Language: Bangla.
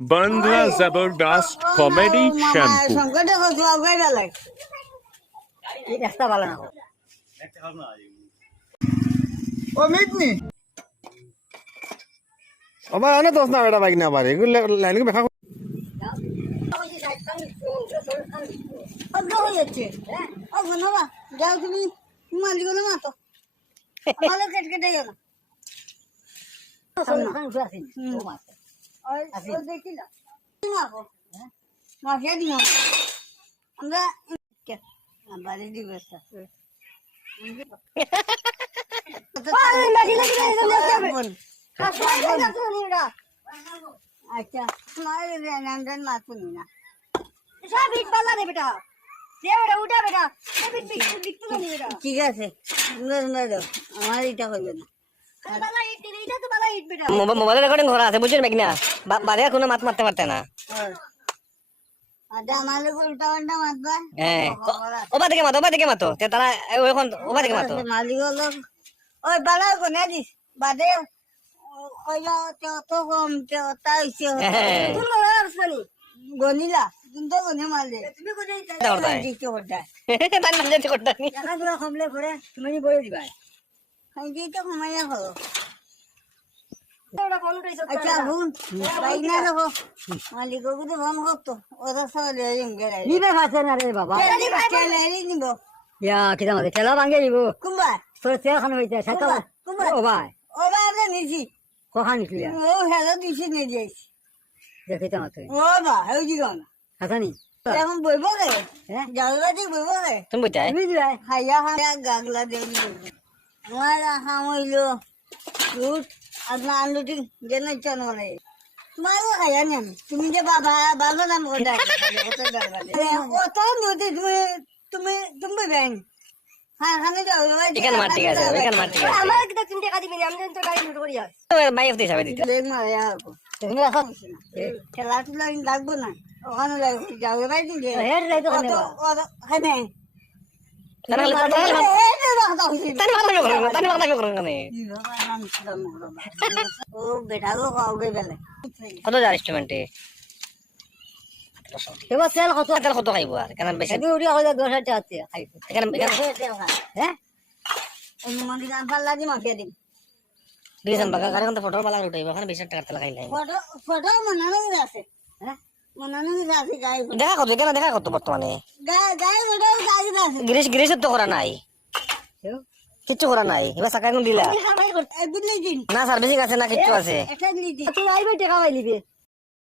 Bandra Zabardast Comedy Shampoo. সংকটে কত আগাইরা লাগে এই রাস্তা ভালো না অমিত নি আমার অনেক দোষ না বেটা বাইক না পারে এগুলো লাইনকে দেখা অজ্ঞ হয়ে যাচ্ছে অজ্ঞ নবা যাও তুমি মালিক হলে মাতো ভালো কেটে কেটে গেল দেখিলা মাফো মাফিয়া দিন আমরা বাড়ি দিব আচ্ছা তোমার রান্নার মাতুনি না সব ইট পাল্লা দে বেটা দে বেটা উঠা বেটা ঠিক আছে আমার এটা হইবে না মোবাইল রেকর্ডিং করা আছে বুঝছেন মেঘনা বাড়ি কোনো মাত মারতে পারতে না আচ্ছা আমার উল্টা পাল্টা মাতবা হ্যাঁ ওবা দিকে মাতো তে তারা এখন ওবা দিকে মাতো মালিক হলো ওই বালা কোনে দিস বাদে কইলা তো কম তা হইছে গনিলা কিন্তু গনে মারলে তুমি কোনে দিতে ওটা তার নাম যেতে করতে নি টাকাগুলো কমলে পরে তুমি বলে দিবা খাইতে তো কমাইয়া হলো আচ্ছা হুন বাইক না দেখো মালিক তো ফোন করতো ওরা সবাই গেড়াই নিবে খাচ্ছে না রে বাবা কেলাই নিব ইয়া কিটা মাঝে খেলা ভাঙে দিব কুম্বা তোর তেল খান হইতে সাইকেল কুম্বা ও ভাই ও বাবা নিছি কখন নিকলি ও হেলো দিছি নে দিয়েছি দেখিতে মাত্র ও বা ওই দিগন হাসানি এখন বইব রে হ্যাঁ গালবাজি বইব রে তুমি বুঝাই তুমি দিলাই হাইয়া হাইয়া গাগলা দেবি আমার হাম হইলো দুধ আপনার আলুটি যেন ইচ্ছা নয় তোমারও খাইয়া নেন তুমি যে বাবা ভালো নাম ওটা অত নদী তুমি তুমি তুমি ব্যাংক হ্যাঁ খানে যাও এখানে মার ঠিক আছে এখানে মার ঠিক আছে আমার কিটা তুমি টাকা দিবি আমি তো গাড়ি লুট করি আর ভাই অফিস হিসাবে দিতে লেগ মারে আর তুমি এখন খেলা টুলা লাগবো না ওখানে যাও ভাই দিলে হেড রাইতো খানে খানে তাহলে ও বেটা গো খাওগে বেলে কত যা রেস্টুরেন্টে এবার তেল কত খাইব আর কেন বেশি উড়ি হইলে 10 টাকা আছে খাইব এখানে হ্যাঁ এই মন্দির গান পাল্লা দি মাফিয়া দিন দিছেন বাগা গারে কোন ফটো বালা উঠাইব ওখানে 20 টাকা তেল খাইলাই ফটো ফটো মনানো আছে হ্যাঁ মনানো আছে গাই দেখা কত বর্তমানে গাই গাই ওটা গাই আছে গিরিশ তো করা নাই কিচ্ছু করা নাই এবার সাকাই দিলা একদিন দিন না সার্ভিসিং আছে না কিচ্ছু আছে একটা দিন তুই আইবে টাকা পাইলিবে